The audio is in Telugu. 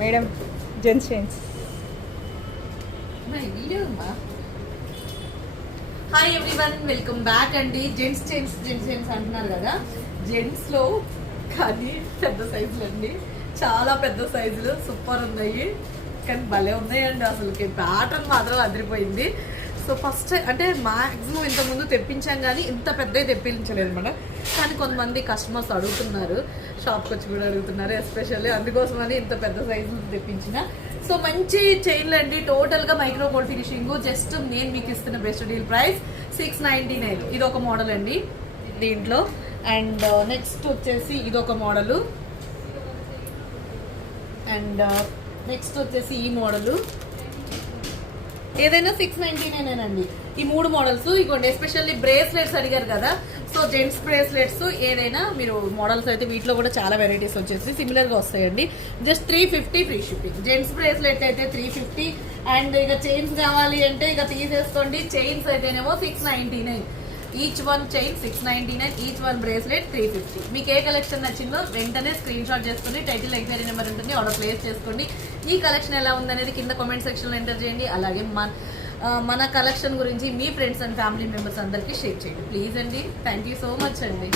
Madam gents chains. Hi everyone, welcome back అండి. జెంట్స్ చైన్స్ అంటున్నారు కదా, జెంట్స్లో కానీ పెద్ద సైజులు అండి, చాలా పెద్ద సైజులు సూపర్ ఉన్నాయి. కానీ భలే ఉన్నాయండి, అసలుకి ప్యాటర్న్ మాత్రం అదిరిపోయింది. సో ఫస్ట్ అంటే మ్యాక్సిమం ఇంతకుముందు తెప్పించాం కానీ ఇంత పెద్దవి తెప్పించలేదు అనమాట. కానీ కొంతమంది కస్టమర్స్ అడుగుతున్నారు, షాప్కి వచ్చి కూడా అడుగుతున్నారు ఎస్పెషల్లీ, అందుకోసమని ఇంత పెద్ద సైజులు తెప్పించిన. సో మంచి చైన్లు అండి, టోటల్గా మైక్రో గోల్డ్ ఫినిషింగ్. జస్ట్ నేను మీకు ఇస్తున్న బెస్ట్ డీల్ ప్రైస్ 699. ఇది ఒక మోడల్ అండి దీంట్లో. అండ్ నెక్స్ట్ వచ్చేసి ఇదొక మోడలు. అండ్ నెక్స్ట్ వచ్చేసి ఈ మోడలు. ఏదైనా 699 అండి ఈ 3 మోడల్స్. ఇగోండి, ఎస్పెషల్లీ బ్రేస్లెట్స్ అడిగారు కదా, సో జెంట్స్ బ్రేస్లెట్స్ ఏదైనా మీరు మోడల్స్ అయితే వీటిలో కూడా చాలా వెరైటీస్ వచ్చేసి సిమిలర్గా వస్తాయండి. Just 350 free shipping. Gents bracelet అయితే 350. అండ్ ఇక చైన్స్ కావాలి అంటే ఇక తీసేసుకోండి. చైన్స్ అయితేనేమో 699. Each one chain 699, each one bracelet 350. మీకు ఏ కలెక్షన్ నచ్చిందో వెంటనే స్క్రీన్ షాట్ చేసుకుని టైటిల్ ఎంక్వైరీ నెంబర్ ఉంటుంది, ఆర్డర్ ప్లేస్ చేసుకోండి. ఈ కలెక్షన్ ఎలా ఉందనేది కింద కామెంట్ సెక్షన్లో ఎంటర్ చేయండి. అలాగే మన కలెక్షన్ గురించి మీ ఫ్రెండ్స్ అండ్ ఫ్యామిలీ మెంబర్స్ అందరికీ షేర్ చేయండి ప్లీజ్ అండి. థ్యాంక్ యూ సో మచ్ అండి.